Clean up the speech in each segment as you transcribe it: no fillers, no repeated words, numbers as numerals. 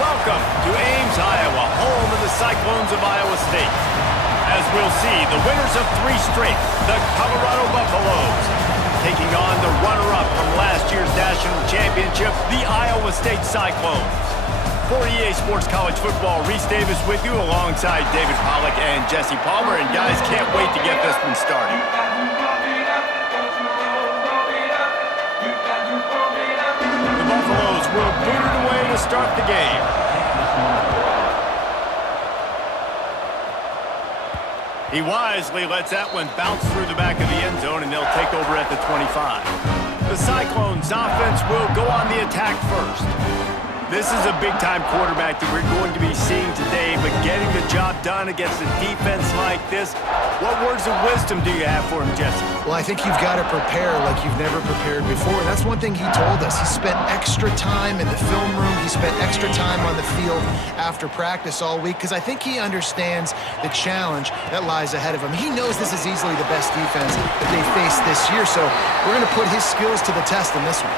Welcome to Ames, Iowa, home of the Cyclones of Iowa State. As we'll see, the winners of 3 straight, the Colorado Buffaloes, taking on the runner-up from last year's national championship, the Iowa State Cyclones. For EA Sports College Football, Reese Davis with you alongside David Pollack and Jesse Palmer. And guys, can't wait to get this one started. The Buffaloes will boot it away to start the game. He wisely lets that one bounce through the back of the end zone, and they'll take over at the 25. The Cyclones offense will go on the attack first. This is a big-time quarterback that we're going to be seeing today, but getting the job done against a defense like this, what words of wisdom do you have for him, Jesse? Well, I think you've got to prepare like you've never prepared before. And that's one thing he told us. He spent extra time in the film room. He spent extra time on the field after practice all week because I think he understands the challenge that lies ahead of him. He knows this is easily the best defense that they face this year, so we're going to put his skills to the test in this one.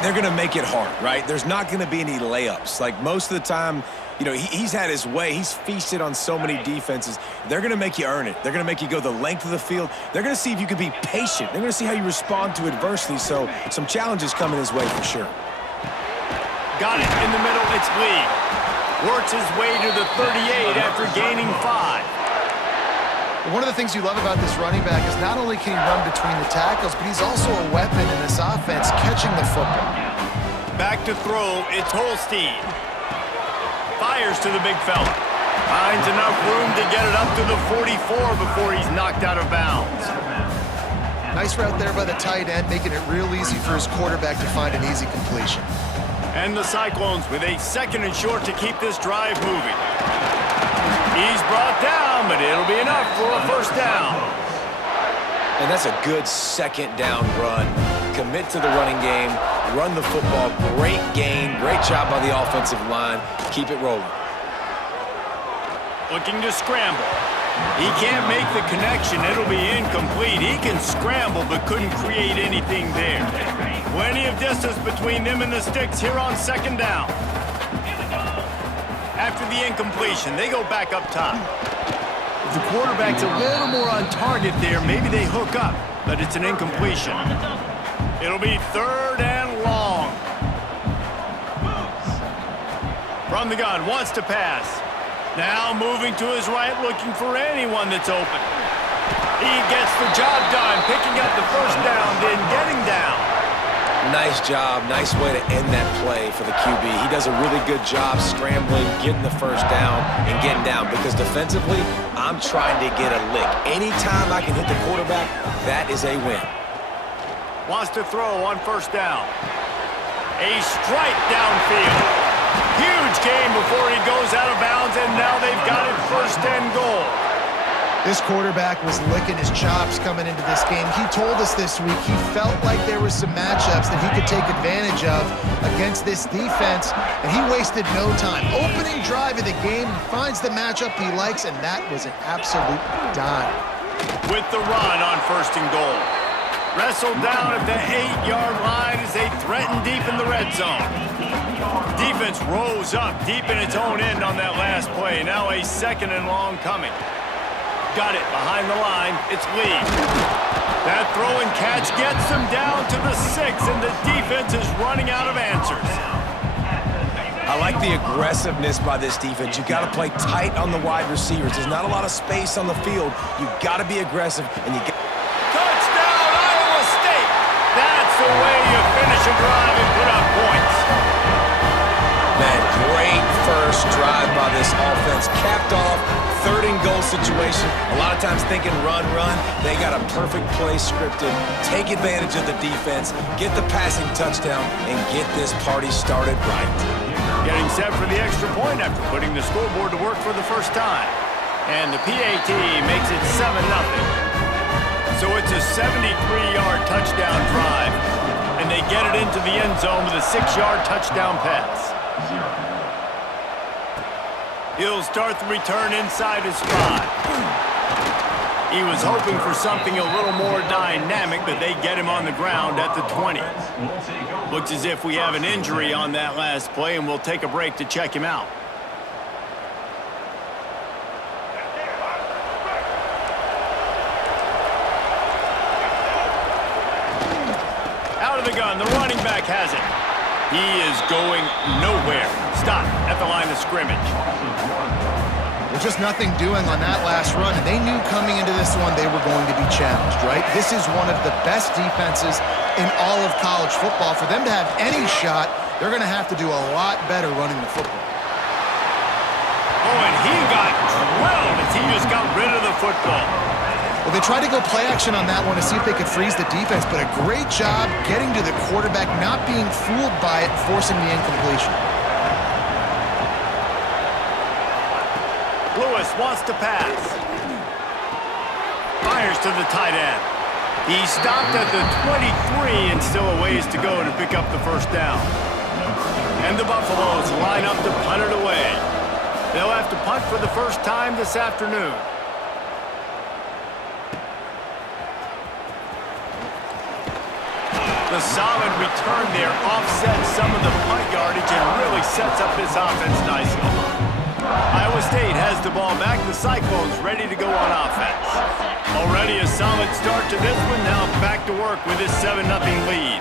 They're going to make it hard, right? There's not going to be any layups. Like most of the time, you know, he's had his way. He's feasted on so many defenses. They're going to make you earn it. They're going to make you go the length of the field. They're going to see if you can be patient. They're going to see how you respond to adversity. So some challenges coming his way for sure. Got it in the middle. It's Lee. Works his way to the 38 after gaining 5. One of the things you love about this running back is not only can he run between the tackles, but he's also a weapon in this offense, catching the football. Back to throw. It's Holstein. Fires to the big fella. Finds enough room to get it up to the 44 before he's knocked out of bounds. Nice route there by the tight end, making it real easy for his quarterback to find an easy completion. And the Cyclones with a 2nd and short to keep this drive moving. He's brought down, but it'll be enough for a 1st down. And that's a good 2nd down run. Commit to the running game, run the football, great gain, great job by the offensive line. Keep it rolling. Looking to scramble. He can't make the connection. It'll be incomplete. He can scramble, but couldn't create anything there. Plenty of distance between them and the sticks here on 2nd down. After the incompletion, they go back up top. If the quarterback's a little more on target there, maybe they hook up, but it's an incompletion. It'll be 3rd and long. From the gun, wants to pass. Now moving to his right, looking for anyone that's open. He gets the job done, picking up the 1st down, then getting down. Nice job. Nice way to end that play for the QB. He does a really good job scrambling, getting the 1st down, and getting down. Because defensively, I'm trying to get a lick. Anytime I can hit the quarterback, that is a win. Wants to throw on 1st down. A strike downfield. Huge gain before he goes out of bounds, and now they've got it 1st and goal. This quarterback was licking his chops coming into this game. He told us this week he felt like there were some matchups that he could take advantage of against this defense, and he wasted no time. Opening drive of the game, he finds the matchup he likes, and that was an absolute dime. With the run on 1st and goal. Wrestled down at the 8-yard line as they threaten deep in the red zone. Defense rose up deep in its own end on that last play. Now a 2nd and long coming. Got it behind the line. It's Lee. That throw and catch gets them down to the 6, and the defense is running out of answers. I like the aggressiveness by this defense. You've got to play tight on the wide receivers. There's not a lot of space on the field. You've got to be aggressive, and you get... Touchdown, Iowa State! That's the way you finish a drive and put up points. Man, great first drive by this offense. Capped off, 3rd and goal situation. A lot of times thinking run. They got a perfect play scripted. Take advantage of the defense, get the passing touchdown, and get this party started right. Getting set for the extra point after putting the scoreboard to work for the 1st time. And the PAT makes it 7-0. So it's a 73-yard touchdown drive, and they get it into the end zone with a 6-yard touchdown pass. He'll start the return inside his spot. He was hoping for something a little more dynamic, but they get him on the ground at the 20. Looks as if we have an injury on that last play, and we'll take a break to check him out. Out of the gun, the running back has it. He is going nowhere. Stop at the line of scrimmage. There's just nothing doing on that last run, and they knew coming into this one they were going to be challenged, right? This is one of the best defenses in all of college football. For them to have any shot, they're going to have to do a lot better running the football. Oh, and he got drilled as he just got rid of the football. Well, they tried to go play action on that one to see if they could freeze the defense, but a great job getting to the quarterback, not being fooled by it, forcing the incompletion. Lewis wants to pass. Fires to the tight end. He stopped at the 23 and still a ways to go to pick up the first down. And the Buffaloes line up to punt it away. They'll have to punt for the first time this afternoon. The solid return there offsets some of the punt yardage and really sets up this offense nicely. Iowa State has the ball back. The Cyclones ready to go on offense. Already a solid start to this one. Now back to work with this 7-0 lead.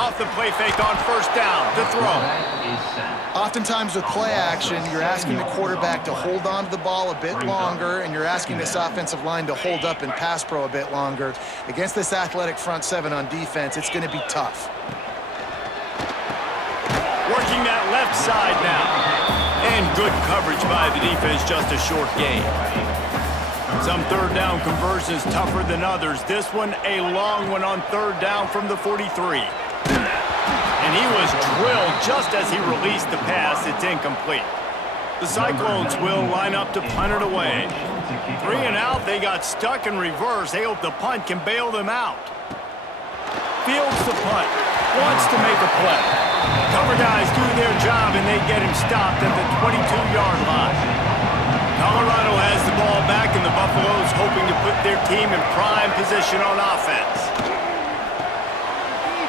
Off the play fake on first down to throw. Oftentimes with play action, you're asking the quarterback to hold on to the ball a bit longer, and you're asking this offensive line to hold up in pass pro a bit longer. Against this athletic front seven on defense, it's going to be tough. Working that left side now. And good coverage by the defense, just a short gain. Some third down conversions tougher than others. This one, a long one on third down from the 43. And he was drilled just as he released the pass. It's incomplete. The Cyclones will line up to punt it away. 3 and out, they got stuck in reverse. They hope the punt can bail them out. Fields the punt, wants to make a play. Cover guys do their job, and they get him stopped at the 22-yard line. Colorado has the ball back, and the Buffaloes hoping to put their team in prime position on offense.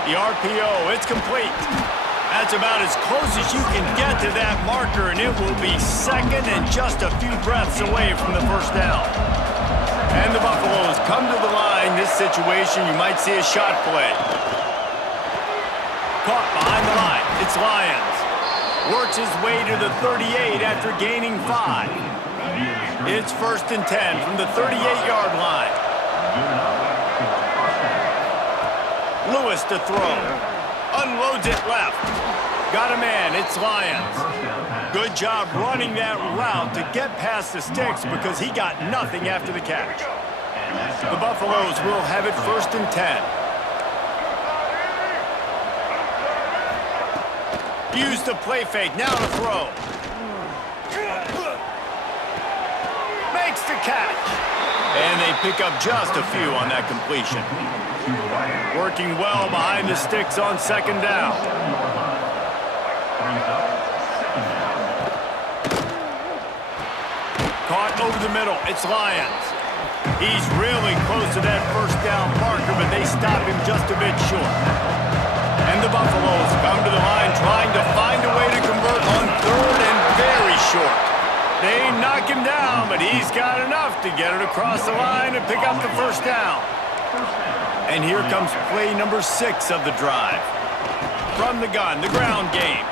The RPO, it's complete. That's about as close as you can get to that marker, and it will be second and just a few breaths away from the first down. And the Buffaloes come to the line. This situation, you might see a shot play. Caught behind the line. It's Lyons. Works his way to the 38 after gaining 5. It's 1st and 10 from the 38-yard line. Lewis to throw. Unloads it left. Got a man. It's Lyons. Good job running that route to get past the sticks because he got nothing after the catch. The Buffaloes will have it 1st and 10. Use the play fake, now to throw. Makes the catch. And they pick up just a few on that completion. Working well behind the sticks on 2nd down. Caught over the middle, it's Lyons. He's really close to that first down marker, but they stop him just a bit short. And the Buffaloes come to the line trying to find a way to convert on 3rd and very short. They knock him down, but he's got enough to get it across the line and pick up the first down. And here comes play number 6 of the drive. From the gun, the ground game.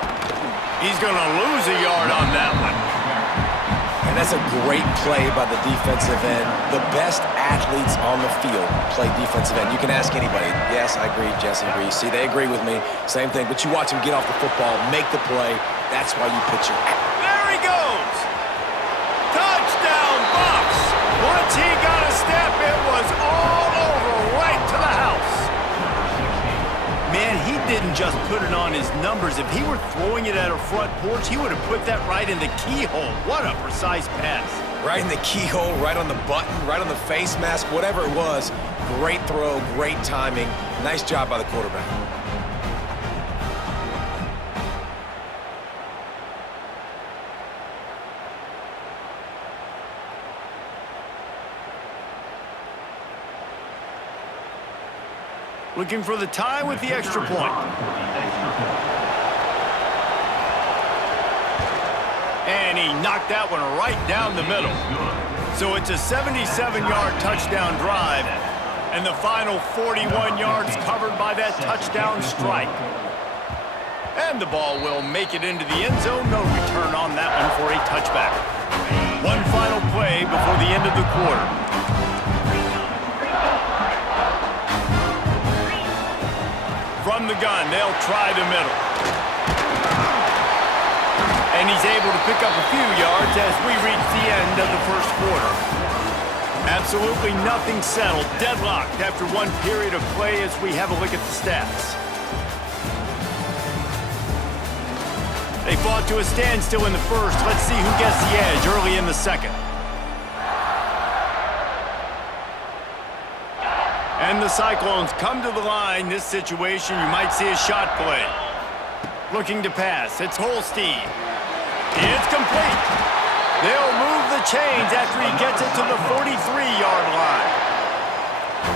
He's going to lose a yard on that one. And that's a great play by the defensive end. The best athletes on the field play defensive end. You can ask anybody. Yes, I agree. Jesse agrees. See, they agree with me. Same thing. But you watch them get off the football, make the play. That's why you put your... There he goes! Touchdown, Buffs! Once he got a step, it was all over right to the house. Man, he didn't just put it on his numbers. If he were throwing it at a front porch, he would have put that right in the keyhole. What a precise pass. Right in the keyhole, right on the button, right on the face mask, whatever it was. Great throw, great timing. Nice job by the quarterback. Looking for the tie with the extra point. And he knocked that one right down the middle. So it's a 77-yard touchdown drive, and the final 41 yards covered by that touchdown strike. And the ball will make it into the end zone. No return on that one for a touchback. One final play before the end of the quarter. From the gun, they'll try the middle. And he's able to pick up a few yards as we reach the end of the first quarter. Absolutely nothing settled, deadlocked after one period of play as we have a look at the stats. They fought to a standstill in the first. Let's see who gets the edge early in the second. And the Cyclones come to the line. This situation, you might see a shot play. Looking to pass. It's Holstein. It's complete. They'll move the chains after he gets it to the 43-yard line.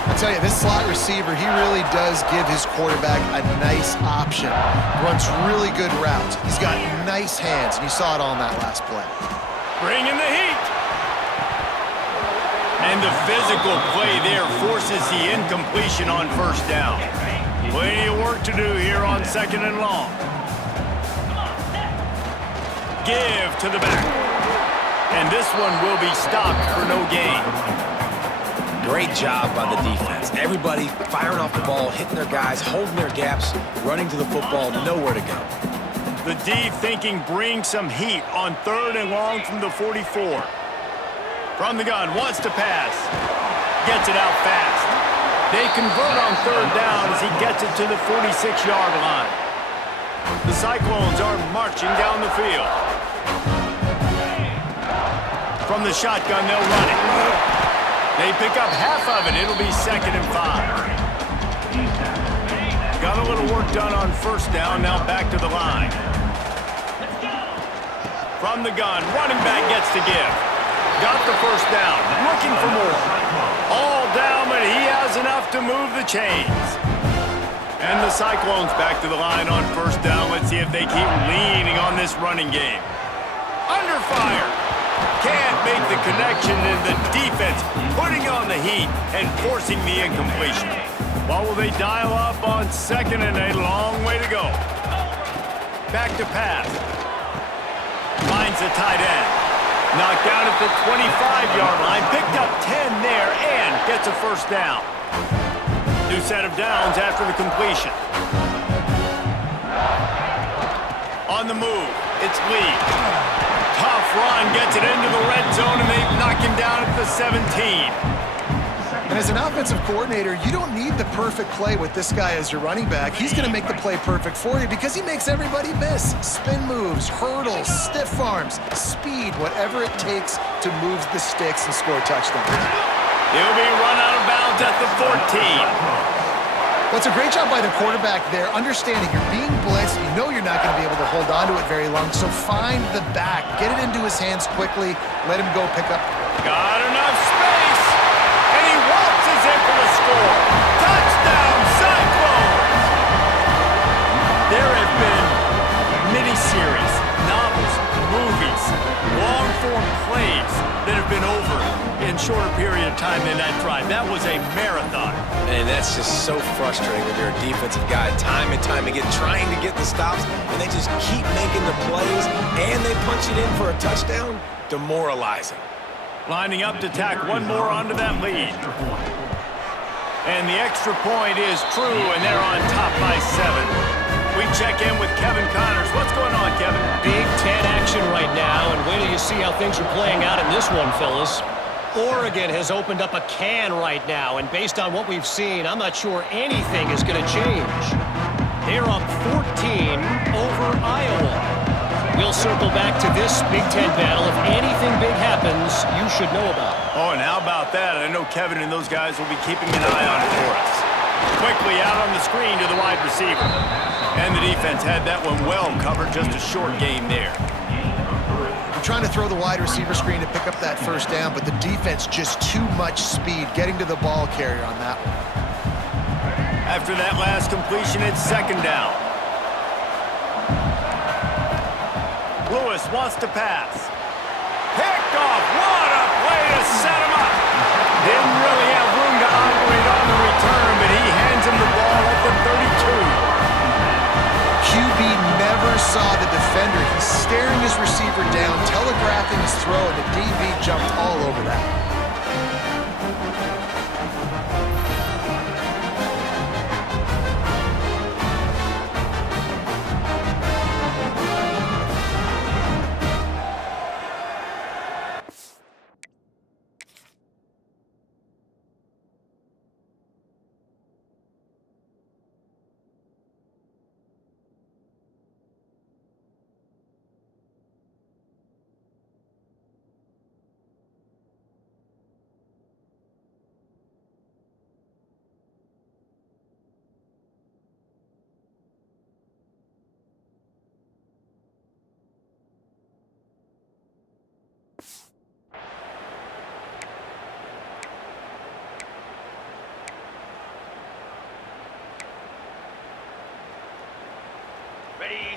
I tell you, this slot receiver, he really does give his quarterback a nice option. Runs really good routes. He's got nice hands, and you saw it all in that last play. Bringing the heat. And the physical play there forces the incompletion on first down. Plenty of work to do here on second and long. Give to the back. And this one will be stopped for no gain. Great job by the defense. Everybody firing off the ball, hitting their guys, holding their gaps, running to the football, nowhere to go. The D thinking bring some heat on third and long from the 44. From the gun, wants to pass. Gets it out fast. They convert on third down as he gets it to the 46-yard line. The Cyclones are marching down the field. From the shotgun, they'll run it. They pick up half of it. It'll be 2nd and 5. Got a little work done on first down. Now back to the line. From the gun, running back gets to give. Got the first down. Looking for more. All down, but he has enough to move the chains. And the Cyclones back to the line on first down. Let's see if they keep leaning on this running game. Under fire. Can't make the connection, and the defense putting on the heat and forcing the incompletion. Well, will they dial up on second and a long way to go? Back to pass. Finds the tight end. Knocked down at the 25-yard line. Picked up 10 there and gets a first down. New set of downs after the completion. On the move, it's Lee. Tough run, gets it into the red zone, and they knock him down at the 17. And as an offensive coordinator, you don't need the perfect play with this guy as your running back. He's going to make the play perfect for you because he makes everybody miss. Spin moves, hurdles, stiff arms, speed, whatever it takes to move the sticks and score touchdowns. He'll be run out of bounds at the 14. That's a great job by the quarterback there, understanding you're being blitzed, you know you're not going to be able to hold on to it very long, so find the back, get it into his hands quickly, let him go pick up. Got enough space, and he waltzes in for the score. Touchdown, Cyclones! There have been miniseries, novels, movies, long-form plays that have been over in shorter period of time than that drive. That was a marathon. And that's just so frustrating when you're a defensive guy time and time again trying to get the stops, and they just keep making the plays, and they punch it in for a touchdown. Demoralizing. Lining up to tack one more onto that lead. And the extra point is true, and they're on top by 7. We check in with Kevin Connors. What's going on, Kevin? Big Ten action right now, and wait till you see how things are playing out in this one, fellas. Oregon has opened up a can right now, and based on what we've seen, I'm not sure anything is going to change. They're up 14 over Iowa. We'll circle back to this Big Ten battle. If anything big happens, you should know about it. Oh, and how about that? I know Kevin and those guys will be keeping an eye on it for us. Quickly out on the screen to the wide receiver. And the defense had that one well covered. Just a short gain there. I'm trying to throw the wide receiver screen to pick up that first down, but the defense just too much speed getting to the ball carrier on that one. After that last completion, it's second down. Lewis wants to pass. Picked off. What a play to set him up. Didn't really have room to operate on the return, but he hands him the ball at the 32. QB never saw the defender. He's staring his receiver down, telegraphing his throw, and the DB jumped all over that.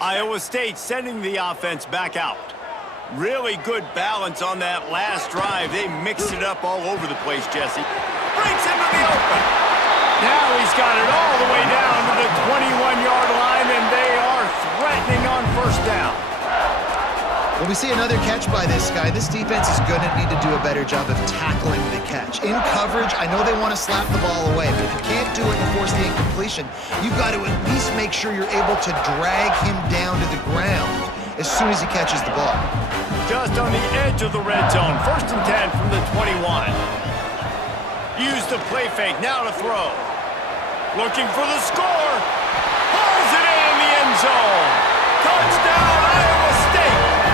Iowa State sending the offense back out. Really good balance on that last drive. They mixed it up all over the place, Jesse. Breaks into the open. Now he's got it all the way down to the 21-yard line, and they are threatening on first down. When we see another catch by this guy, this defense is going to need to do a better job of tackling the catch. In coverage, I know they want to slap the ball away, but if you can't do it and force the incompletion, you've got to at least make sure you're able to drag him down to the ground as soon as he catches the ball. Just on the edge of the red zone. First and 10 from the 21. Use the play fake, now to throw. Looking for the score. Pulls it in the end zone. Touchdown, Iowa State.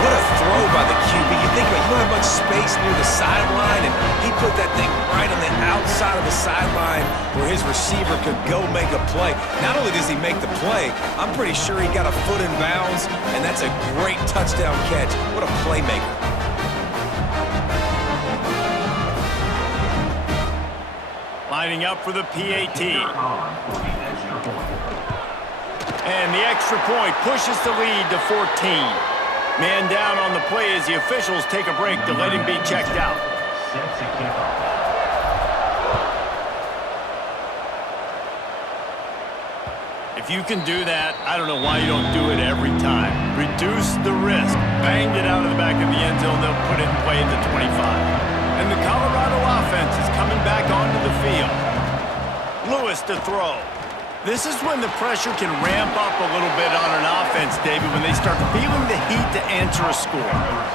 What a throw by the QB. You think about it, you don't have much space near the sideline, and he put that thing right on the outside of the sideline where his receiver could go make a play. Not only does he make the play, I'm pretty sure he got a foot in bounds, and that's a great touchdown catch. What a playmaker. Lining up for the PAT. And the extra point pushes the lead to 14. Man down on the play as the officials take a break to let him be checked out. If you can do that, I don't know why you don't do it every time. Reduce the risk. Banged it out of the back of the end zone. They'll put it in play at the 25. And the Colorado offense is coming back onto the field. Lewis to throw. This is when the pressure can ramp up a little bit on an offense, David, when they start feeling the heat to answer a score.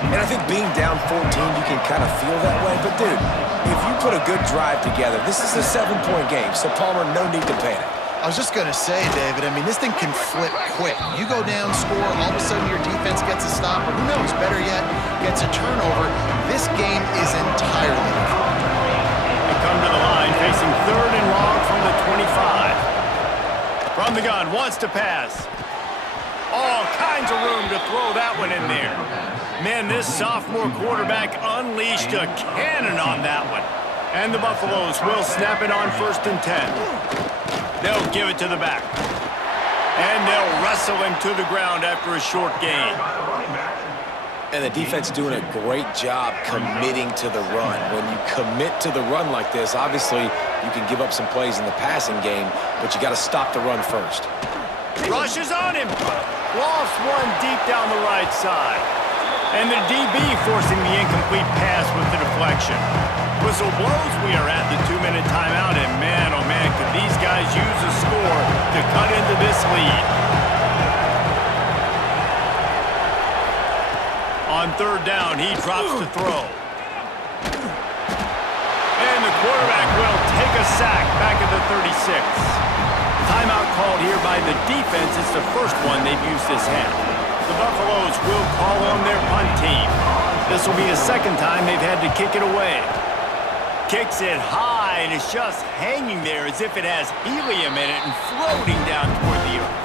And I think being down 14, you can kind of feel that way. But, dude, if you put a good drive together, this is a 7-point game, so Palmer, no need to panic. I was just going to say, David, I mean, this thing can flip quick. You go down, score, all of a sudden your defense gets a stop, or who knows, better yet, gets a turnover. This game is entirely different. They come to the line, facing third and long from the 25. From the gun, wants to pass. All kinds of room to throw that one in there. Man, this sophomore quarterback unleashed a cannon on that one. And the Buffaloes will snap it on first and 10. They'll give it to the back. And they'll wrestle him to the ground after a short gain. And the defense doing a great job committing to the run. When you commit to the run like this, obviously you can give up some plays in the passing game, but you got to stop the run first. Rushes on him. Lofts one deep down the right side. And the DB forcing the incomplete pass with the deflection. Whistle blows, we are at the 2-minute timeout, and man, oh man, could these guys use a score to cut into this lead. On third down, he drops to throw. And the quarterback will take a sack back at the 36. Timeout called here by the defense. It's the first one they've used this half. The Buffaloes will call on their punt team. This will be the second time they've had to kick it away. Kicks it high, and it's just hanging there as if it has helium in it and floating down toward the earth.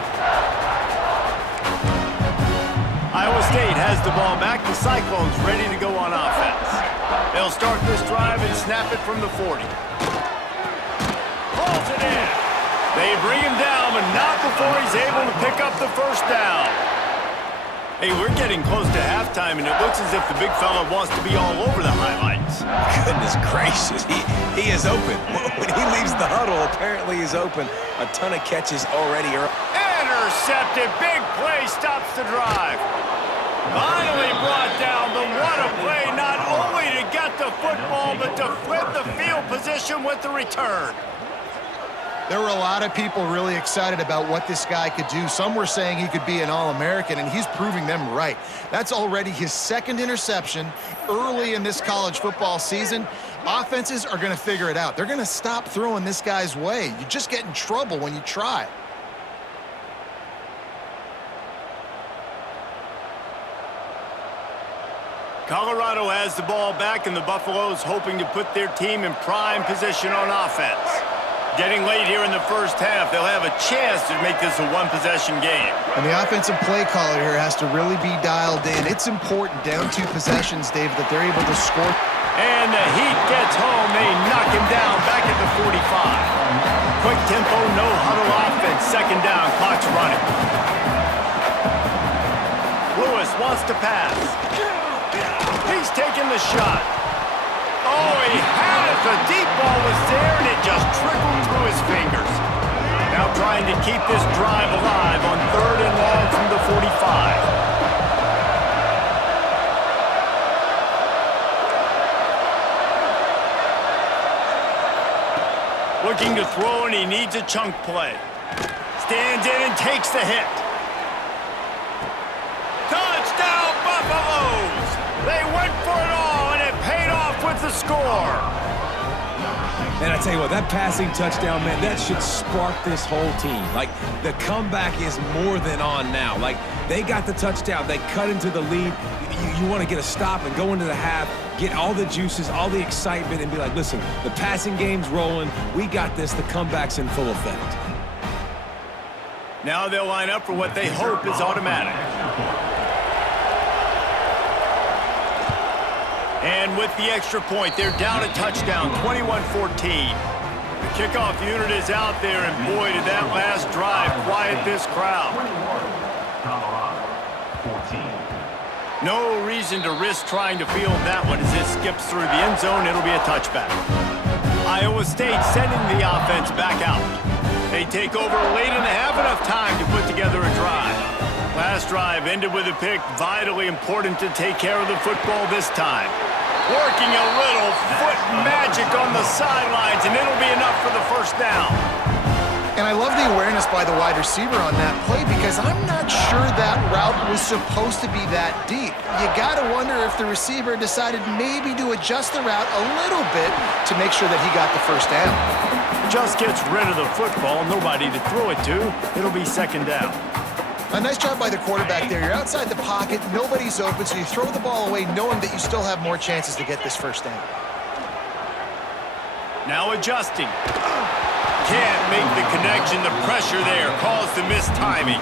Iowa State has the ball back. The Cyclones ready to go on offense. They'll start this drive and snap it from the 40. Pulls it in. They bring him down, but not before he's able to pick up the first down. Hey, we're getting close to halftime, and it looks as if the big fella wants to be all over the highlights. Goodness gracious, he is open. When he leaves the huddle, apparently he's open. A ton of catches already. Intercepted. Big play stops the drive. Finally brought down, but what a play, not only to get the football, but to flip the field position with the return. There were a lot of people really excited about what this guy could do. Some were saying he could be an All-American, and he's proving them right. That's already his second interception early in this college football season. Offenses are going to figure it out. They're going to stop throwing this guy's way. You just get in trouble when you try. Colorado has the ball back, and the Buffaloes hoping to put their team in prime position on offense. Getting late here in the first half, they'll have a chance to make this a one-possession game. And the offensive play caller here has to really be dialed in. It's important, down 2 possessions, Dave, that they're able to score. And the Heat gets home. They knock him down back at the 45. Quick tempo, no huddle offense. Second down, clock's running. Lewis wants to pass. He's taking the shot. Oh, he had it. The deep ball was there, and it just trickled through his fingers. Now trying to keep this drive alive on 3rd and long from the 45. Looking to throw, and he needs a chunk play. Stands in and takes the hit. Touchdown, Buffaloes! They went for it all, and it paid off with the score. And I tell you what, that passing touchdown, man, that should spark this whole team. Like, the comeback is more than on now. Like, they got the touchdown. They cut into the lead. You want to get a stop and go into the half, get all the juices, all the excitement, and be like, listen, the passing game's rolling. We got this. The comeback's in full effect. Now they'll line up for what they hope is automatic. And with the extra point, they're down a touchdown, 21-14. The kickoff unit is out there, and boy, did that last drive quiet this crowd. No reason to risk trying to field that one as it skips through the end zone. It'll be a touchback. Iowa State sending the offense back out. They take over late in the half, enough time to put together a drive. Last drive ended with a pick. Vitally important to take care of the football this time. Working a little foot magic on the sidelines, and it'll be enough for the first down. And I love the awareness by the wide receiver on that play, because I'm not sure that route was supposed to be that deep. You got to wonder if the receiver decided maybe to adjust the route a little bit to make sure that he got the first down. Just gets rid of the football, nobody to throw it to. It'll be second down. A nice job by the quarterback there. You're outside the pocket, nobody's open, so you throw the ball away knowing that you still have more chances to get this first down. Now adjusting. Can't make the connection. The pressure there caused the missed timing.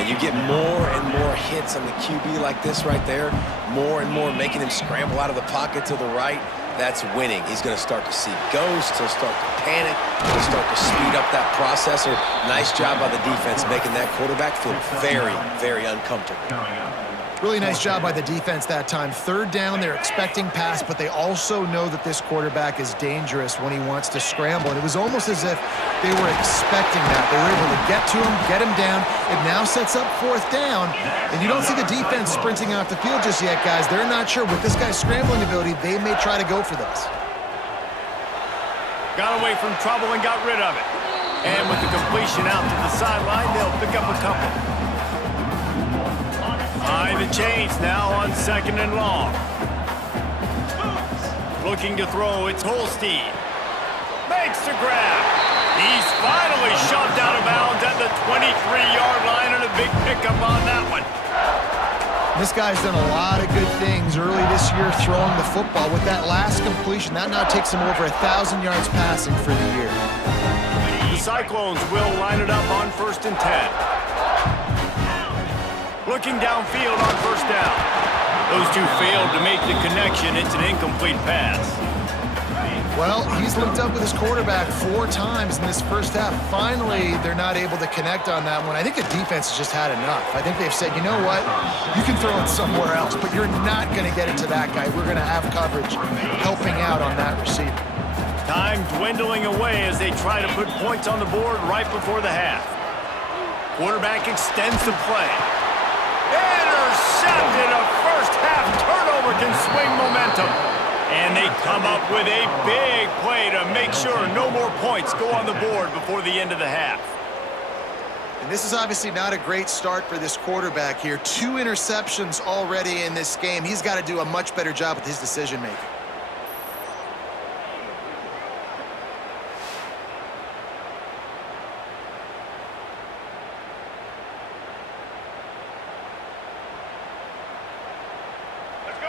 And you get more and more hits on the QB like this right there. More and more making him scramble out of the pocket to the right. That's winning. He's going to start to see ghosts. He'll start to panic. He'll start to speed up that processor. Nice job by the defense making that quarterback feel very, very uncomfortable. Really nice job by the defense that time. 3rd down, they're expecting pass, but they also know that this quarterback is dangerous when he wants to scramble. And it was almost as if they were expecting that. They were able to get to him, get him down. It now sets up 4th down. And you don't see the defense sprinting off the field just yet, guys. They're not sure. With this guy's scrambling ability, they may try to go for this. Got away from trouble and got rid of it. And with the completion out to the sideline, they'll pick up a couple. Behind the chains now on 2nd and long. Looking to throw, it's Holstein. Makes the grab. He's finally shoved out of bounds at the 23-yard line, and a big pickup on that one. This guy's done a lot of good things early this year throwing the football. With that last completion, that now takes him over 1,000 yards passing for the year. The Cyclones will line it up on 1st and 10. Looking downfield on 1st down. Those two failed to make the connection. It's an incomplete pass. Well, he's linked up with his quarterback 4 times in this first half. Finally, they're not able to connect on that one. I think the defense has just had enough. I think they've said, you know what? You can throw it somewhere else, but you're not going to get it to that guy. We're going to have coverage helping out on that receiver. Time dwindling away as they try to put points on the board right before the half. Quarterback extends the play. Intercepted! A first-half turnover can swing momentum. And they come up with a big play to make sure no more points go on the board before the end of the half. And this is obviously not a great start for this quarterback here. 2 interceptions already in this game. He's got to do a much better job with his decision-making.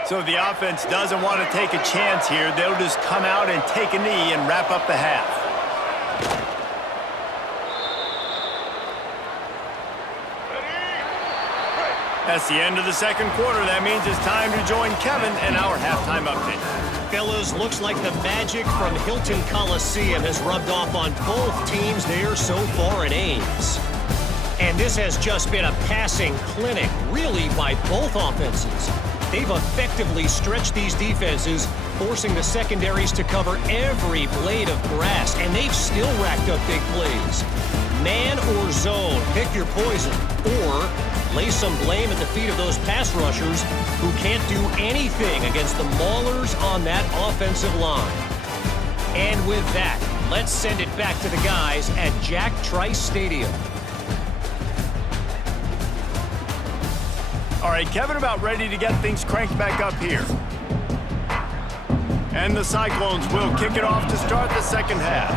So the offense doesn't want to take a chance here. They'll just come out and take a knee and wrap up the half. That's the end of the second quarter. That means it's time to join Kevin and our halftime update. Fellas, looks like the magic from Hilton Coliseum has rubbed off on both teams there so far in Ames. And this has just been a passing clinic, really, by both offenses. They've effectively stretched these defenses, forcing the secondaries to cover every blade of grass, and they've still racked up big plays. Man or zone, pick your poison, or lay some blame at the feet of those pass rushers who can't do anything against the maulers on that offensive line. And with that, let's send it back to the guys at Jack Trice Stadium. All right, Kevin about ready to get things cranked back up here. And the Cyclones will kick it off to start the second half.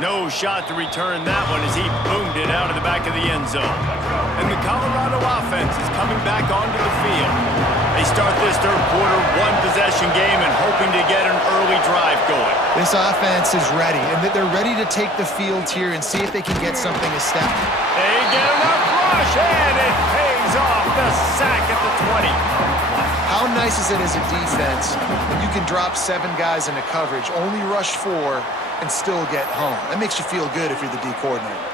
No shot to return that one as he boomed it out of the back of the end zone. And the Colorado offense is coming back onto the field. They start this third quarter one-possession game and hoping to get an early drive going. This offense is ready, and they're ready to take the field here and see if they can get something established. They get enough rush, and it pays off. The sack at the 20. How nice is it as a defense when you can drop 7 guys into coverage, only rush 4, and still get home? That makes you feel good if you're the D coordinator.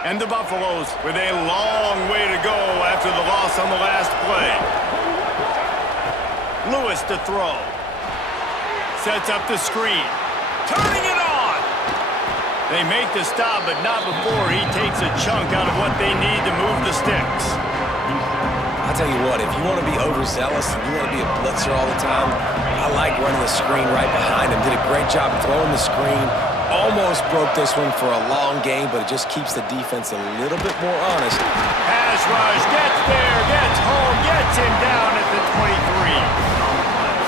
And the Buffaloes with a long way to go after the loss on the last play. Lewis to throw. Sets up the screen. Turning it on! They make the stop, but not before he takes a chunk out of what they need to move the sticks. I'll tell you what, if you want to be overzealous and you want to be a blitzer all the time, I like running the screen right behind him. Did a great job throwing the screen. Almost broke this one for a long game, but it just keeps the defense a little bit more honest. Pass rush, gets there, gets home, gets him down at the 23.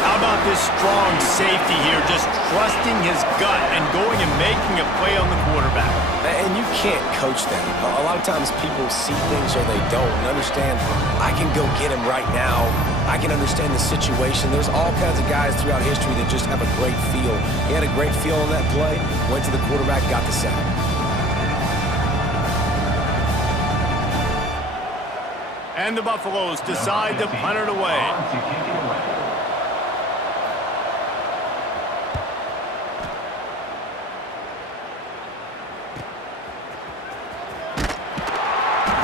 How about this strong safety here, just trusting his gut and going and making a play on the quarterback. And you can't coach them. A lot of times people see things or they don't. And understand, I can go get him right now. I can understand the situation. There's all kinds of guys throughout history that just have a great feel. He had a great feel on that play, went to the quarterback, got the sack. And the Buffaloes decide to punt it away.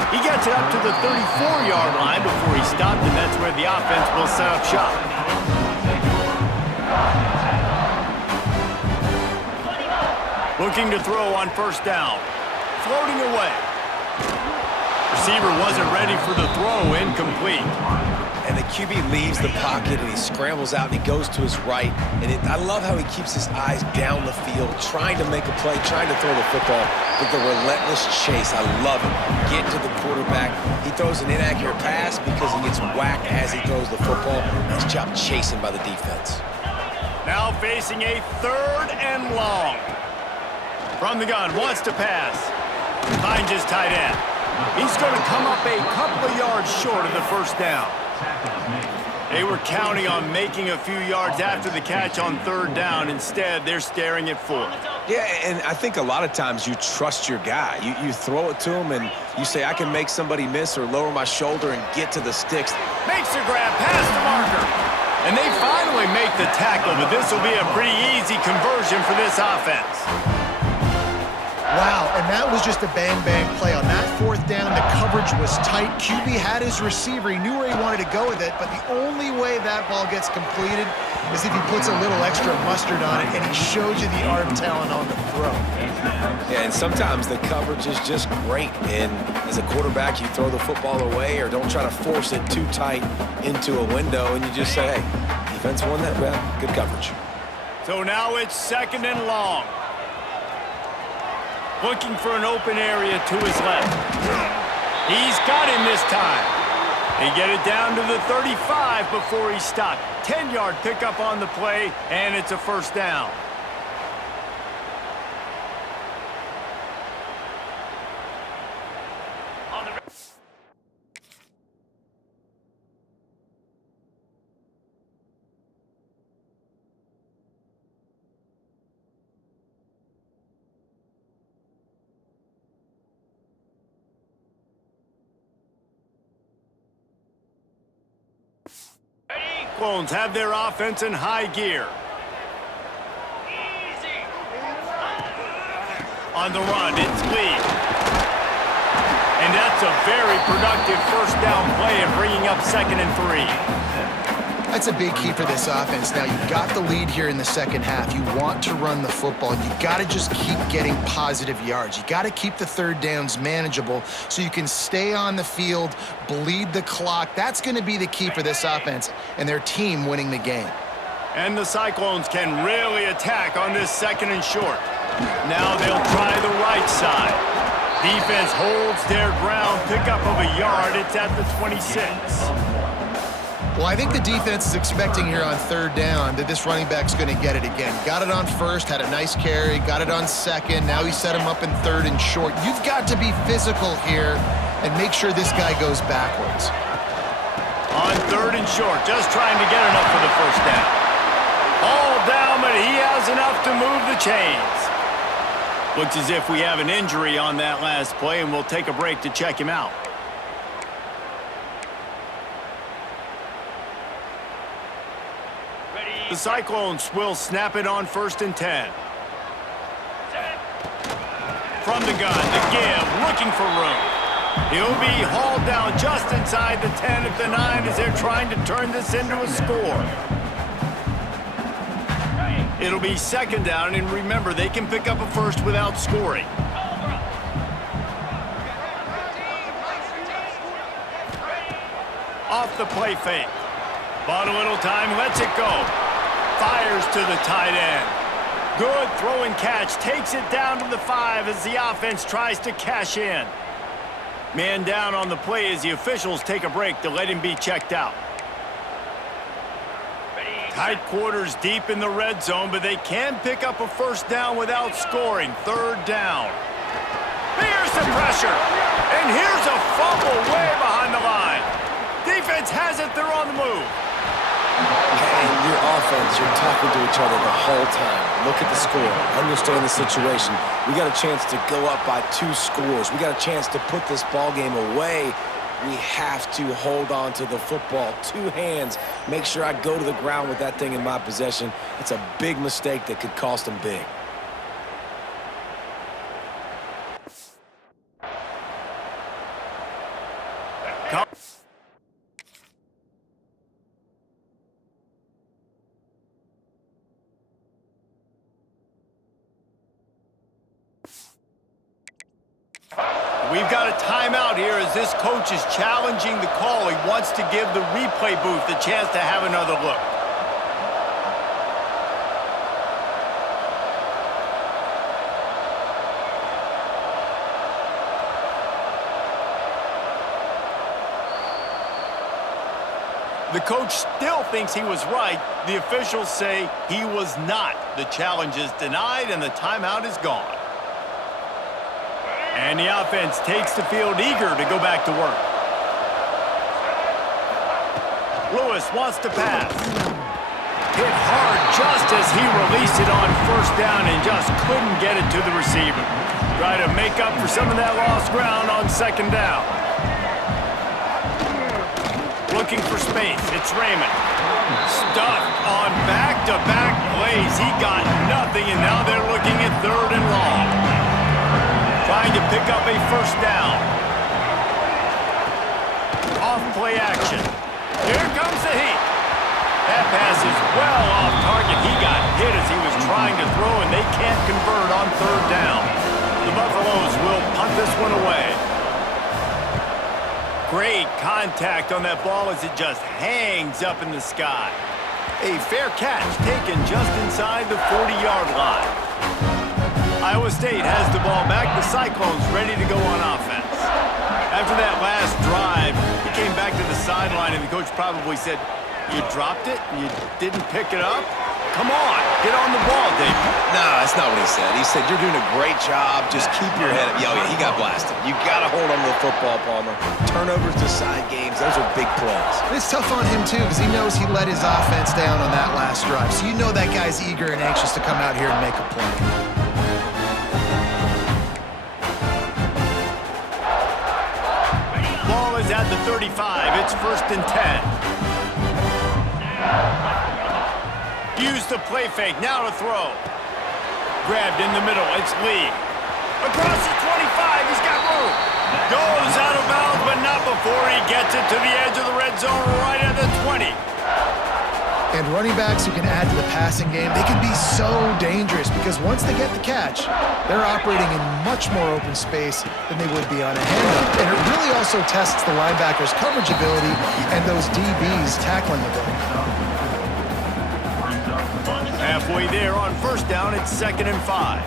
He gets it up to the 34-yard line before he stopped, and that's where the offense will set up shop. Looking to throw on first down. Floating away. Receiver wasn't ready for the throw, incomplete. And the QB leaves the pocket and he scrambles out and he goes to his right. And I love how he keeps his eyes down the field, trying to make a play, trying to throw the football with the relentless chase. I love it. Get to the quarterback. He throws an inaccurate pass because he gets whacked as he throws the football. Nice job chasing by the defense. Now facing a 3rd and long. From the gun, wants to pass. Finds his tight end. He's going to come up a couple of yards short of the first down. They were counting on making a few yards after the catch on 3rd down. Instead, they're staring at 4th. Yeah, and I think a lot of times you trust your guy. You throw it to him and you say, I can make somebody miss or lower my shoulder and get to the sticks. Makes the grab, past the marker. And they finally make the tackle, but this will be a pretty easy conversion for this offense. Wow, and that was just a bang-bang play. On that 4th down, the coverage was tight. QB had his receiver. He knew where he wanted to go with it, but the only way that ball gets completed is if he puts a little extra mustard on it, and he shows you the arm talent on the throw. Yeah, and sometimes the coverage is just great. And as a quarterback, you throw the football away or don't try to force it too tight into a window, and you just say, hey, defense won that. Well, good coverage. So now it's 2nd and long. Looking for an open area to his left. He's got him this time. They get it down to the 35 before he stopped. 10-yard pickup on the play, and it's a 1st down. Cyclones have their offense in high gear. On the run, it's Lee. And that's a very productive 1st down play and bringing up 2nd and 3. That's a big key for this offense. Now, you've got the lead here in the second half. You want to run the football. You've got to just keep getting positive yards. You got to keep the 3rd downs manageable so you can stay on the field, bleed the clock. That's going to be the key for this offense and their team winning the game. And the Cyclones can really attack on this 2nd and short. Now they'll try the right side. Defense holds their ground, pickup of a yard. It's at the 26. Well, I think the defense is expecting here on 3rd down that this running back's going to get it again. Got it on 1st, had a nice carry, got it on 2nd. Now he set him up in 3rd and short. You've got to be physical here and make sure this guy goes backwards. On 3rd and short, just trying to get enough for the 1st down. All down, but he has enough to move the chains. Looks as if we have an injury on that last play, and we'll take a break to check him out. The Cyclones will snap it on 1st and 10. From the gun, the give, looking for room. He'll be hauled down just inside the 10 at the 9 as they're trying to turn this into a score. It'll be 2nd down, and remember, they can pick up a 1st without scoring. Off the play fake. Bought a little time, lets it go. Fires to the tight end. Good throw and catch. Takes it down to the 5 as the offense tries to cash in. Man down on the play as the officials take a break to let him be checked out. Tight quarters deep in the red zone, but they can pick up a 1st down without scoring. 3rd down. Here's the pressure. And here's a fumble way behind the line. Defense has it. They're on the move. And your offense, you're talking to each other the whole time. Look at the score. Understand the situation. We got a chance to go up by 2 scores. We got a chance to put this ball game away. We have to hold on to the football. 2 hands. Make sure I go to the ground with that thing in my possession. It's a big mistake that could cost them big. We've got a timeout here as this coach is challenging the call. He wants to give the replay booth a chance to have another look. The coach still thinks he was right. The officials say he was not. The challenge is denied and the timeout is gone. And the offense takes the field eager to go back to work. Lewis wants to pass. Hit hard just as he released it on first down and just couldn't get it to the receiver. Try to make up for some of that lost ground on second down. Looking for space. It's Raymond. Stuffed on back-to-back plays. He got nothing, and now they're looking at third and long. Trying to pick up a first down. Off play action. Here comes the heat. That pass is well off target. He got hit as he was trying to throw, and they can't convert on third down. The Buffaloes will punt this one away. Great contact on that ball as it just hangs up in the sky. A fair catch taken just inside the 40-yard line. Iowa State has the ball back. The Cyclones ready to go on offense. After that last drive, he came back to the sideline, and the coach probably said, "You dropped it? You didn't pick it up? Come on, get on the ball, David." No, that's not what he said. He said, "You're doing a great job. Just keep your head up." Yeah, he got blasted. You got to hold on to the football, Palmer. Turnovers decide games. Those are big plays. It's tough on him, too, because he knows he let his offense down on that last drive. So you know that guy's eager and anxious to come out here and make a play. Ball is at the 35. It's 1st and 10. Use the play fake. Now to throw. Grabbed in the middle. It's Lee. Across the 25. He's got room. Goes out of bounds, but not before he gets it to the edge of the red zone right at the 20. And running backs who can add to the passing game, they can be so dangerous because once they get the catch, they're operating in much more open space than they would be on a handoff. And it really also tests the linebackers' coverage ability and those DBs' tackling ability. Halfway there on first down, it's 2nd and 5.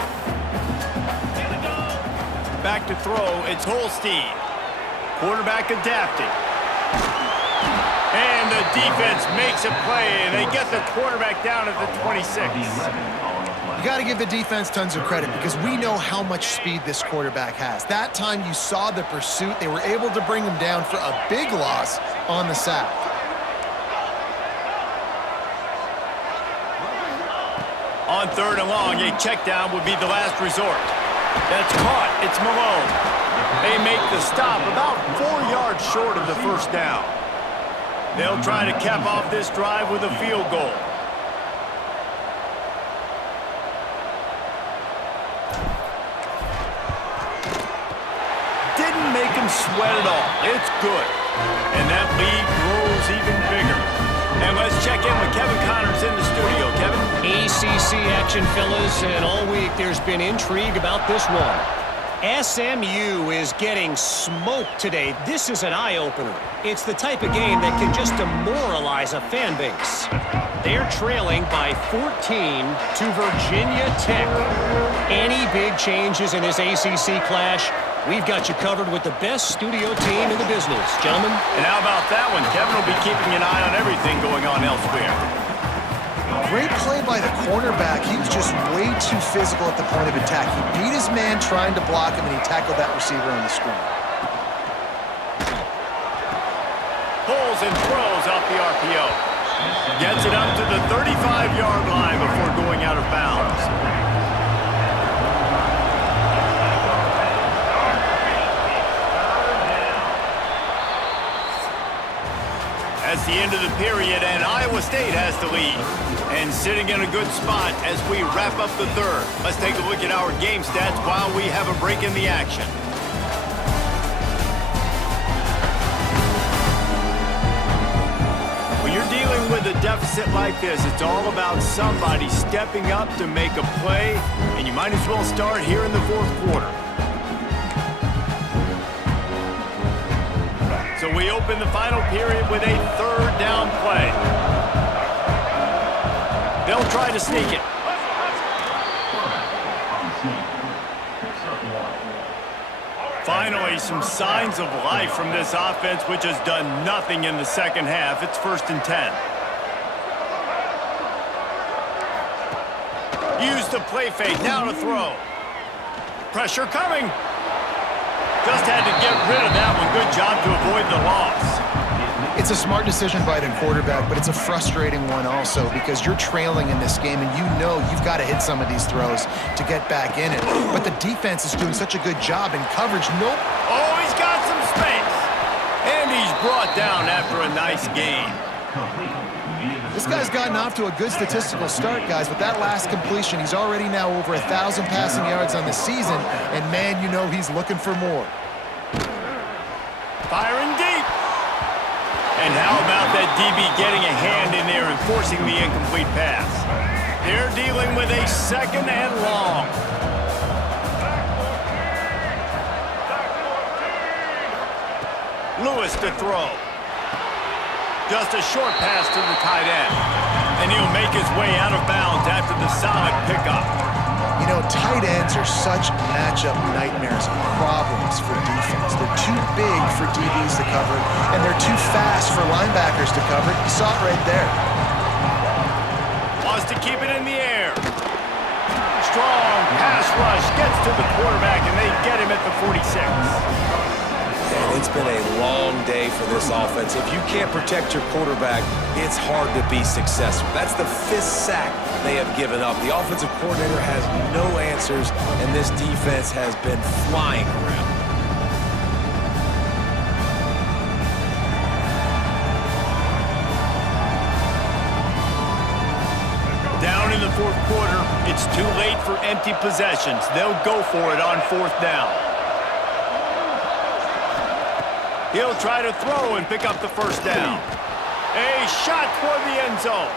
Back to throw, it's Holstein. Quarterback adapting. And the defense makes a play, and they get the quarterback down at the 26. You got to give the defense tons of credit because we know how much speed this quarterback has. That time you saw the pursuit. They were able to bring him down for a big loss on the sack. On 3rd and long, a check down would be the last resort. That's caught. It's Malone. They make the stop about 4 yards short of the first down. They'll try to cap off this drive with a field goal. Didn't make him sweat at all. It's good. And that lead grows even bigger. And let's check in with Kevin Connors in the studio. Kevin? ACC action, fellas, and all week there's been intrigue about this one. SMU is getting smoked today. This is an eye-opener. It's the type of game that can just demoralize a fan base. They're trailing by 14 to Virginia Tech. Any big changes in this ACC clash? We've got you covered with the best studio team in the business, gentlemen. And how about that one? Kevin will be keeping an eye on everything going on elsewhere. Great play by the cornerback. He was just way too physical at the point of attack. He beat his man trying to block him, and he tackled that receiver on the screen. Pulls and throws off the RPO. Gets it up to the 35-yard line before going out of bounds. That's the end of the period, and Iowa State has the lead. And sitting in a good spot as we wrap up the third. Let's take a look at our game stats while we have a break in the action. When you're dealing with a deficit like this, it's all about somebody stepping up to make a play, and you might as well start here in the fourth quarter. So we open the final period with a third down play. They'll try to sneak it. Finally, some signs of life from this offense, which has done nothing in the second half. It's 1st and 10. Use the play fake, now to throw. Pressure coming. Just had to get rid of that one. Good job to avoid the loss. It's a smart decision by the quarterback, but it's a frustrating one also because you're trailing in this game and you know you've got to hit some of these throws to get back in it. But the defense is doing such a good job in coverage. Nope. Oh, he's got some space. And he's brought down after a nice game. This guy's gotten off to a good statistical start, guys. With that last completion, he's already now over 1,000 passing yards on the season. And, man, you know he's looking for more. Firing deep. And how about that DB getting a hand in there and forcing the incomplete pass? They're dealing with a 2nd and long. Lewis to throw. Just a short pass to the tight end. And he'll make his way out of bounds after the solid pickup. You know, tight ends are such matchup nightmares and problems for defense. They're too big for DBs to cover, and they're too fast for linebackers to cover. You saw it right there. Wants to keep it in the air. Strong pass rush gets to the quarterback, and they get him at the 46. And it's been a long day for this offense. If you can't protect your quarterback, it's hard to be successful. That's the 5th sack they have given up. The offensive coordinator has no answers, and this defense has been flying around. Down in the 4th quarter, it's too late for empty possessions. They'll go for it on 4th down. He'll try to throw and pick up the 1st down. A shot toward the end zone.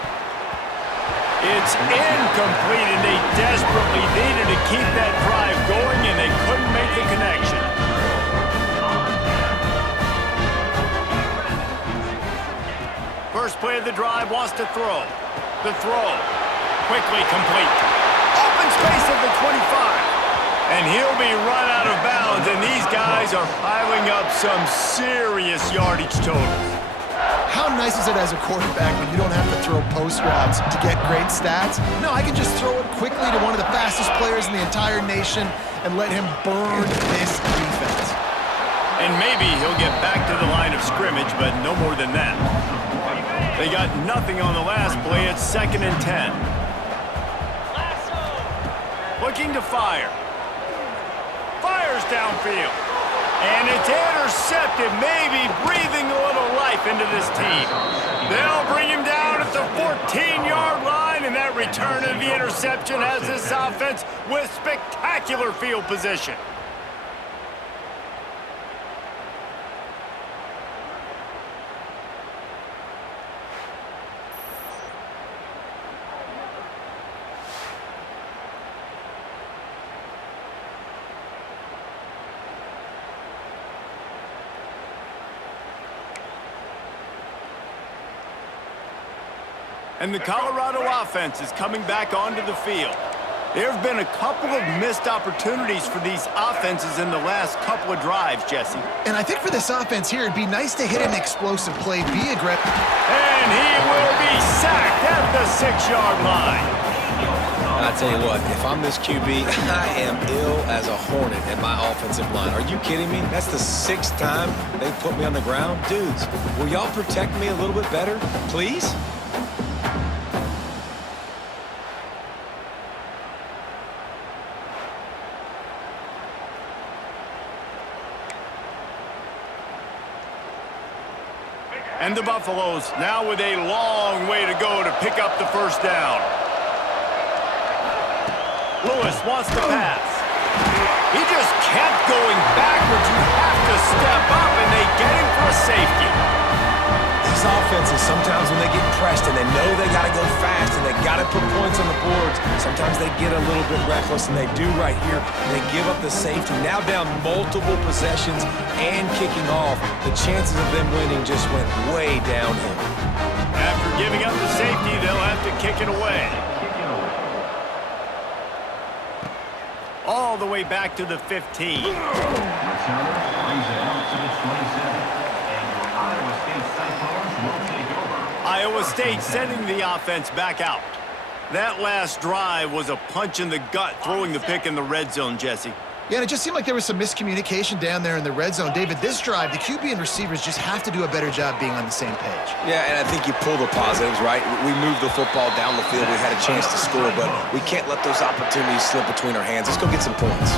It's incomplete, and they desperately needed to keep that drive going, and they couldn't make the connection. First play of the drive, wants to throw. The throw, quickly complete. Open space at the 25. And he'll be run out of bounds, and these guys are piling up some serious yardage totals. How nice is it as a quarterback when you don't have to throw post routes to get great stats? No, I can just throw it quickly to one of the fastest players in the entire nation and let him burn this defense. And maybe he'll get back to the line of scrimmage, but no more than that. They got nothing on the last play. It's 2nd and 10. Looking to fire. Fires downfield. And it's intercepted, maybe breathing a little life into this team. They'll bring him down at the 14-yard line, and that return of the interception has this offense with spectacular field position. And the Colorado offense is coming back onto the field. There have been a couple of missed opportunities for these offenses in the last couple of drives, Jesse. And I think for this offense here, it'd be nice to hit an explosive play, be aggressive. And he will be sacked at the 6-yard line. I tell you what, if I'm this QB, I am ill as a hornet at my offensive line. Are you kidding me? That's the 6th time they put me on the ground. Dudes, will y'all protect me a little bit better, please? And the Buffaloes now with a long way to go to pick up the 1st down. Lewis wants to pass. He just kept going backwards. You have to step up, and they get him for a safety. These offenses, sometimes when they get pressed and they know they got to go fast and They got to put points on the boards. Sometimes they get a little bit reckless, and they do right here. They give up the safety. Now down multiple possessions and kicking off. The chances of them winning just went way downhill. After giving up the safety, they'll have to kick it away. All the way back to the 15. Iowa State sending the offense back out. That last drive was a punch in the gut, throwing the pick in the red zone, Jesse. Yeah, and it just seemed like there was some miscommunication down there in the red zone. David, this drive, the QB and receivers just have to do a better job being on the same page. Yeah, and I think you pull the positives, right? We moved the football down the field. We had a chance to score, but we can't let those opportunities slip between our hands. Let's go get some points.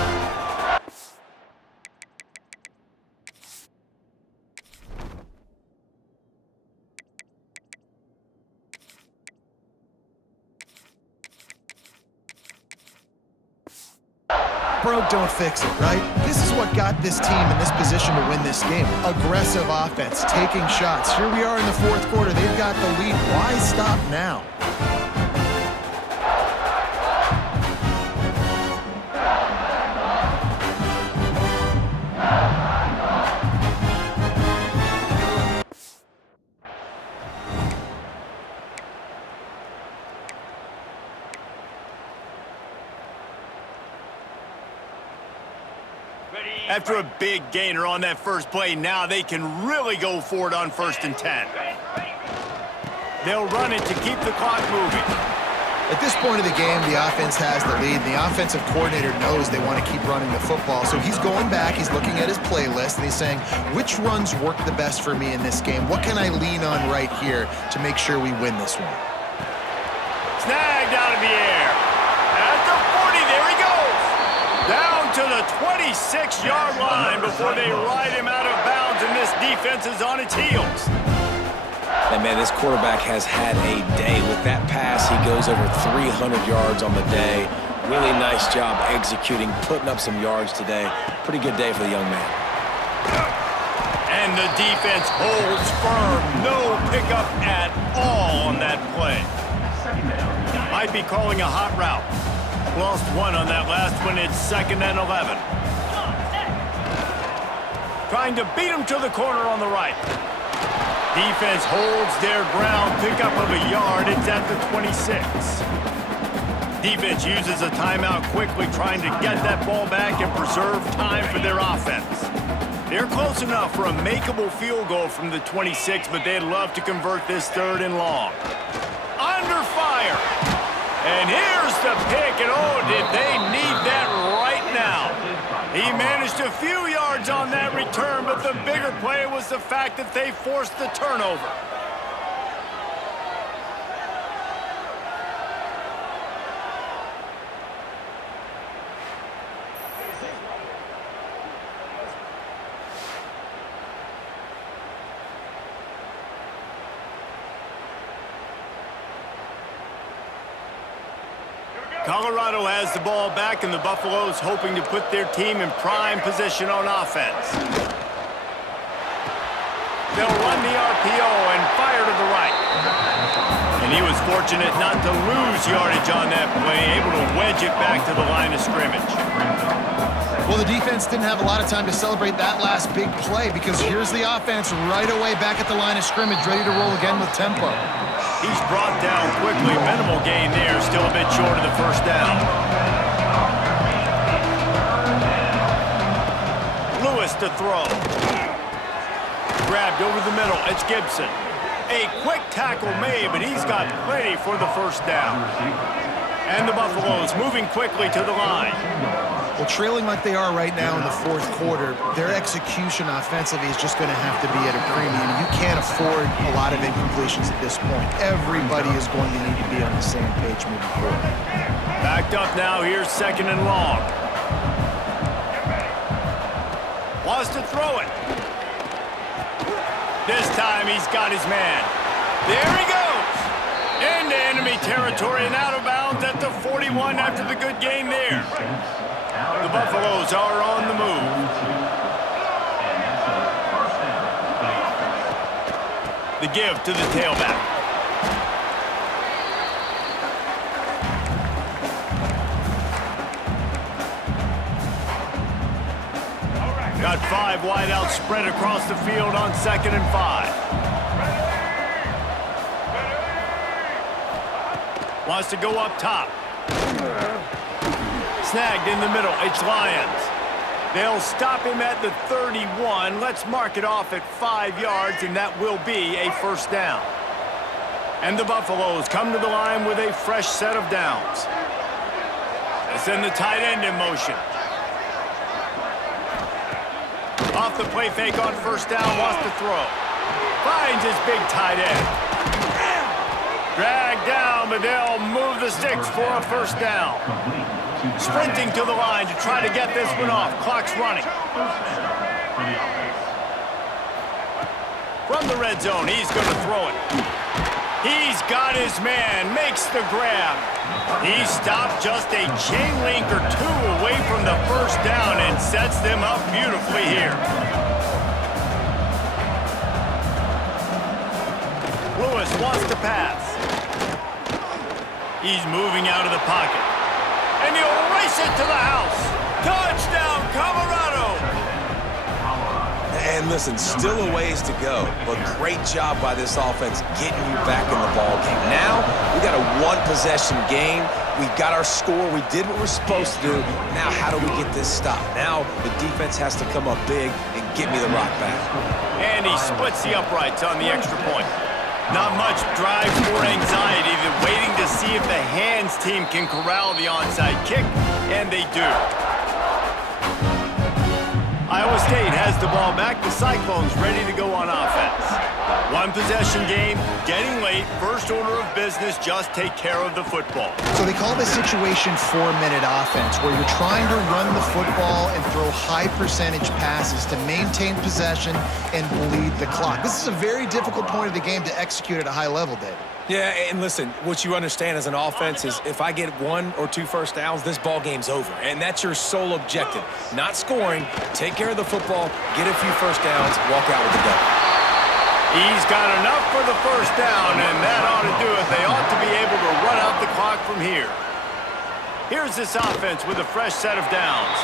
Broke, don't fix it, right? This is what got this team in this position to win this game. Aggressive offense, taking shots. Here we are in the fourth quarter. They've got the lead. Why stop now? After a big gainer on that first play, now they can really go for it on 1st and 10. They'll run it to keep the clock moving. At this point of the game, the offense has the lead. The offensive coordinator knows they want to keep running the football. So he's going back, he's looking at his playlist, and he's saying, which runs work the best for me in this game? What can I lean on right here to make sure we win this one? Snagged out of the air. At the 40, there he goes. Down to the 26-yard line before they ride him out of bounds, and this defense is on its heels. And, man, this quarterback has had a day. With that pass, he goes over 300 yards on the day. Really nice job executing, putting up some yards today. Pretty good day for the young man. And the defense holds firm. No pickup at all on that play. Might be calling a hot route. Lost one on that last one. It's 2nd and 11. Trying to beat him to the corner on the right. Defense holds their ground. Pickup of a yard. It's at the 26. Defense uses a timeout quickly, trying to get that ball back and preserve time for their offense. They're close enough for a makeable field goal from the 26, but they'd love to convert this 3rd and long. Under fire. And here's the pick, and oh, did they need that right now. He managed a few yards on that return, but the bigger play was the fact that they forced the turnover. Colorado has the ball back, and the Buffaloes hoping to put their team in prime position on offense. They'll run the RPO and fire to the right. And he was fortunate not to lose yardage on that play, able to wedge it back to the line of scrimmage. Well, the defense didn't have a lot of time to celebrate that last big play, because here's the offense right away back at the line of scrimmage, ready to roll again with tempo. He's brought down quickly. Minimal gain there. Still a bit short of the 1st down. Lewis to throw. Grabbed over the middle. It's Gibson. A quick tackle made, but he's got plenty for the 1st down. And the Buffaloes moving quickly to the line. Well, trailing like they are right now in the 4th quarter, their execution offensively is just going to have to be at a premium. You can't afford a lot of incompletions at this point. Everybody is going to need to be on the same page moving forward. Backed up now. Here's 2nd and long. Wants to throw it. This time he's got his man. There he goes. Into enemy territory and out of bounds at the 41 after the good gain there. The Buffaloes are on the move. The give to the tailback. Got 5 wideouts spread across the field on 2nd and 5. Wants to go up top. Snagged in the middle. It's Lions. They'll stop him at the 31. Let's mark it off at 5 yards, and that will be a first down. And the Buffaloes come to the line with a fresh set of downs. They send the tight end in motion. Off the play fake on first down, wants to throw. Finds his big tight end. Dragged down, but they'll move the sticks for a first down. Sprinting to the line to try to get this one off. Clock's running. From the red zone, he's going to throw it. He's got his man, makes the grab. He stopped just a chain link or 2 away from the first down and sets them up beautifully here. Lewis wants to pass. He's moving out of the pocket. And he'll race it to the house. Touchdown, Colorado! And listen, still a ways to go, but great job by this offense getting you back in the ball game. Now, we got a 1-possession game. We got our score. We did what we're supposed to do. Now, how do we get this stopped? Now, the defense has to come up big and get me the rock back. And he splits the uprights on the extra point. Not much drive or anxiety. They're waiting to see if the hands team can corral the onside kick, and they do. Iowa State has the ball back. The Cyclones ready to go on offense. 1-possession game, getting late. First order of business, just take care of the football. So they call this situation 4-minute offense, where you're trying to run the football and throw high-percentage passes to maintain possession and bleed the clock. This is a very difficult point of the game to execute at a high level, David. Yeah, and listen, what you understand as an offense is if I get 1 or 2 first downs, this ball game's over. And that's your sole objective. Not scoring, take care of the football, get a few first downs, walk out with the dub. He's got enough for the first down, and that ought to do it. They ought to be able to run out the clock from here. Here's this offense with a fresh set of downs.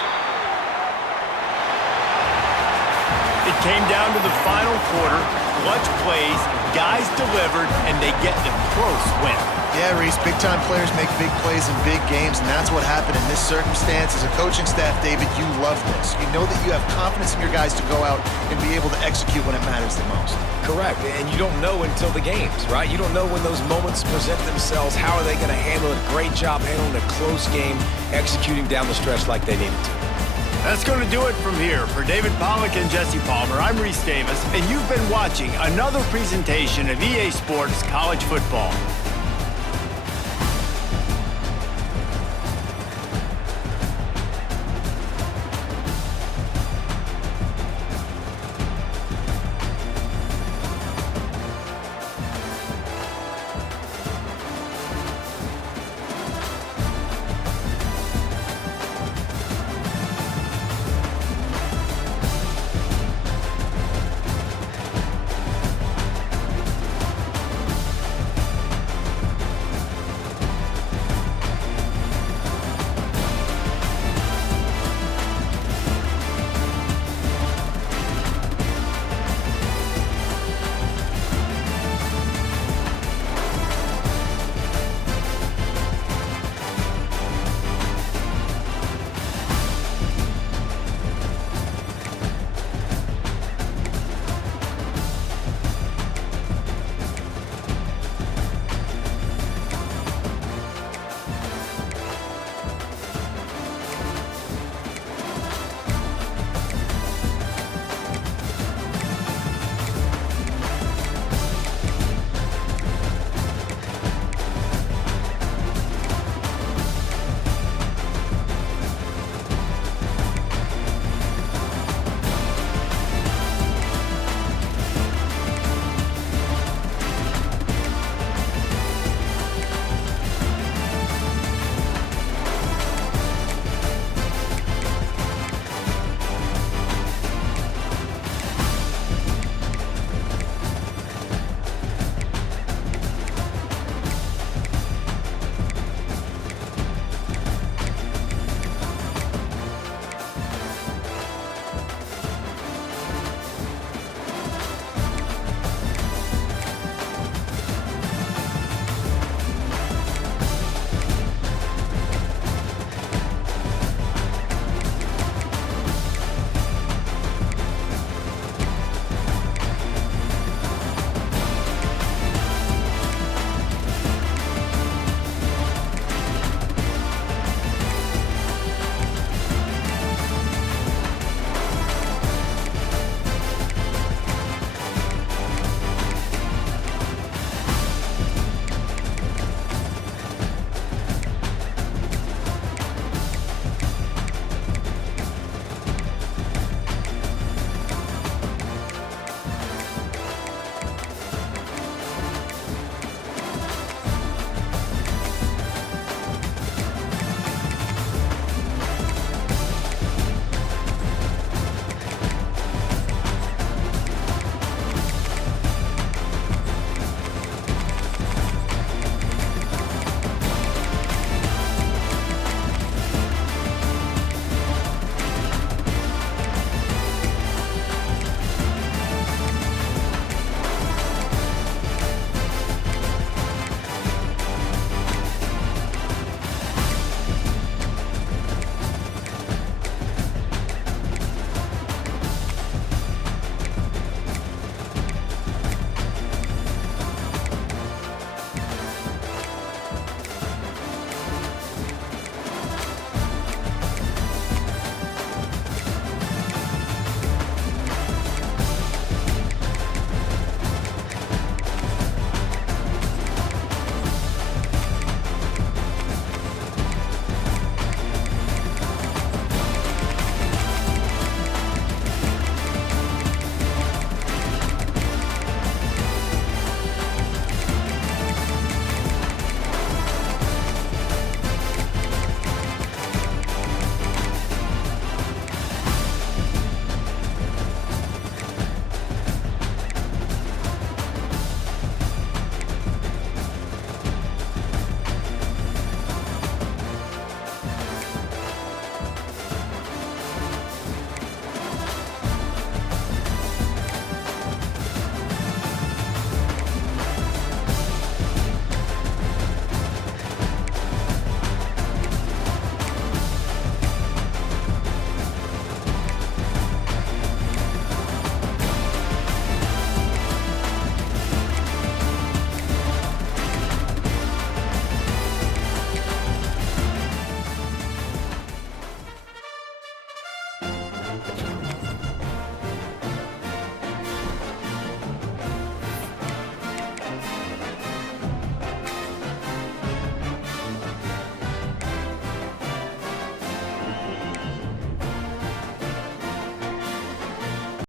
It came down to the final quarter. Clutch plays, guys delivered, and they get the close win. Yeah, Reese, big-time players make big plays in big games, and that's what happened in this circumstance. As a coaching staff, David, you love this. You know that you have confidence in your guys to go out and be able to execute when it matters the most. Correct, and you don't know until the games, right? You don't know when those moments present themselves. How are they going to handle it? Great job handling a close game, executing down the stretch like they needed to. That's going to do it from here. For David Pollack and Jesse Palmer, I'm Reese Davis, and you've been watching another presentation of EA Sports College Football.